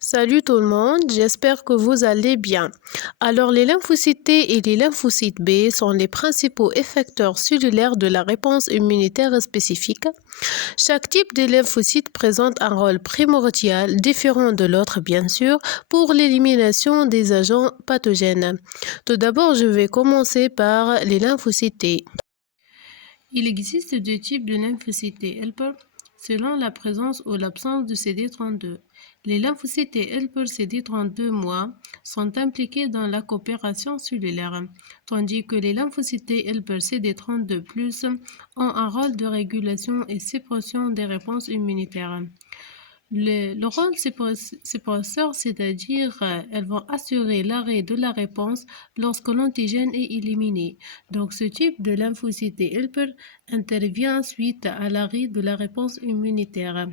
Salut tout le monde, j'espère que vous allez bien. Alors, les lymphocytes T et les lymphocytes B sont les principaux effecteurs cellulaires de la réponse immunitaire spécifique. Chaque type de lymphocyte présente un rôle primordial, différent de l'autre bien sûr, pour l'élimination des agents pathogènes. Tout d'abord, je vais commencer par les lymphocytes T. Il existe deux types de lymphocytes T helper selon la présence ou l'absence de CD32. Les lymphocytes T helper CD32- sont impliqués dans la coopération cellulaire, tandis que les lymphocytes T helper CD32+ ont un rôle de régulation et suppression des réponses immunitaires. Le rôle suppresseur, c'est-à-dire elles vont assurer l'arrêt de la réponse lorsque l'antigène est éliminé. Donc ce type de lymphocyte helper intervient suite à l'arrêt de la réponse immunitaire.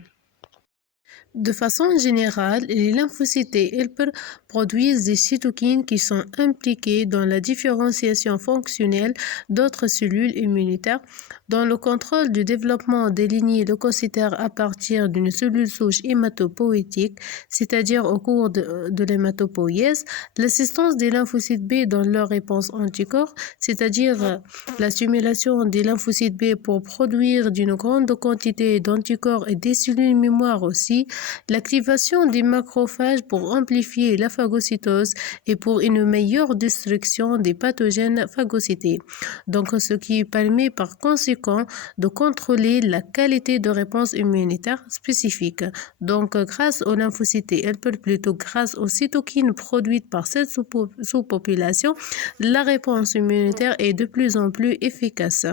De façon générale, les lymphocytes helper produisent des cytokines qui sont impliquées dans la différenciation fonctionnelle d'autres cellules immunitaires, dans le contrôle du développement des lignées leucocytaires à partir d'une cellule souche hématopoïétique, c'est-à-dire au cours de l'hématopoïèse, l'assistance des lymphocytes B dans leur réponse anticorps, c'est-à-dire la stimulation des lymphocytes B pour produire d'une grande quantité d'anticorps et des cellules mémoire aussi, l'activation des macrophages pour amplifier la phagocytose et pour une meilleure destruction des pathogènes phagocytés. Donc, ce qui permet par conséquent de contrôler la qualité de réponse immunitaire spécifique. Donc, grâce aux lymphocytes helper, plutôt grâce aux cytokines produites par cette sous-population, la réponse immunitaire est de plus en plus efficace.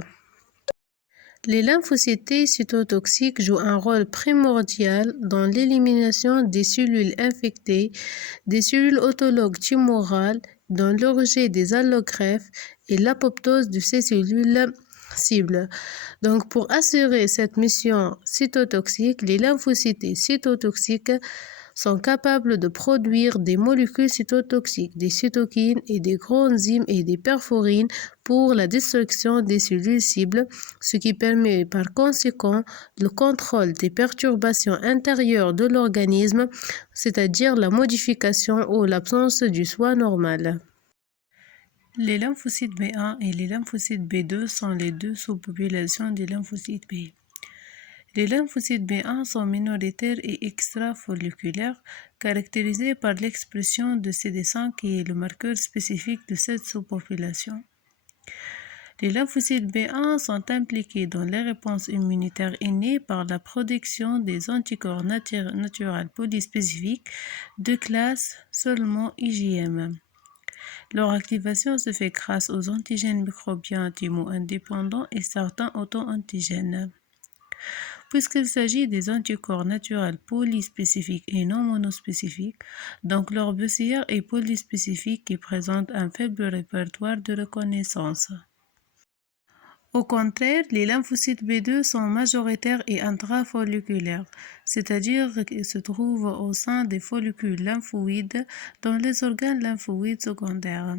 Les lymphocytes T cytotoxiques jouent un rôle primordial dans l'élimination des cellules infectées, des cellules autologues tumorales, dans le rejet des allogreffes et l'apoptose de ces cellules cibles. Donc, pour assurer cette mission cytotoxique, les lymphocytes cytotoxiques sont capables de produire des molécules cytotoxiques, des cytokines et des coenzymes et des perforines pour la destruction des cellules cibles, ce qui permet par conséquent le contrôle des perturbations intérieures de l'organisme, c'est-à-dire la modification ou l'absence du soi normal. Les lymphocytes B1 et les lymphocytes B2 sont les deux sous-populations des lymphocytes B. Les lymphocytes B1 sont minoritaires et extrafolliculaires, caractérisés par l'expression de CD5 qui est le marqueur spécifique de cette sous-population. Les lymphocytes B1 sont impliqués dans les réponses immunitaires innées par la production des anticorps naturels polyspécifiques de classe seulement IgM. Leur activation se fait grâce aux antigènes microbiens thymo-indépendants et certains auto-antigènes. Puisqu'il s'agit des anticorps naturels polyspécifiques et non monospécifiques, donc leur BCR est polyspécifique et présente un faible répertoire de reconnaissance. Au contraire, les lymphocytes B2 sont majoritaires et intrafolliculaires, c'est-à-dire qu'ils se trouvent au sein des follicules lymphoïdes dans les organes lymphoïdes secondaires.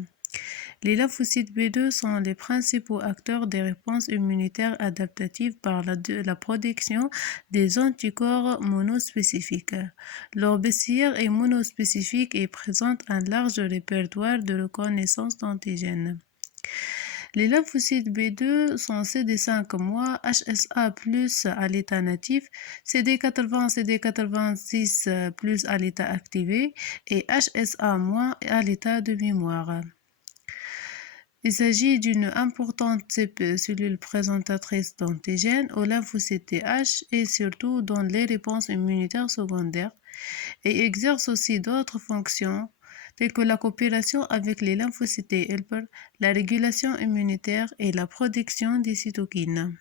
Les lymphocytes B2 sont les principaux acteurs des réponses immunitaires adaptatives par la production des anticorps monospécifiques. Leur BCR est monospécifique et présente un large répertoire de reconnaissance d'antigènes. Les lymphocytes B2 sont CD5-, HSA+ à l'état natif, CD80, CD86+ à l'état activé et HSA- à l'état de mémoire. Il s'agit d'une importante cellule présentatrice d'antigènes aux lymphocytes Th et surtout dans les réponses immunitaires secondaires et exerce aussi d'autres fonctions telles que la coopération avec les lymphocytes helper, la régulation immunitaire et la production des cytokines.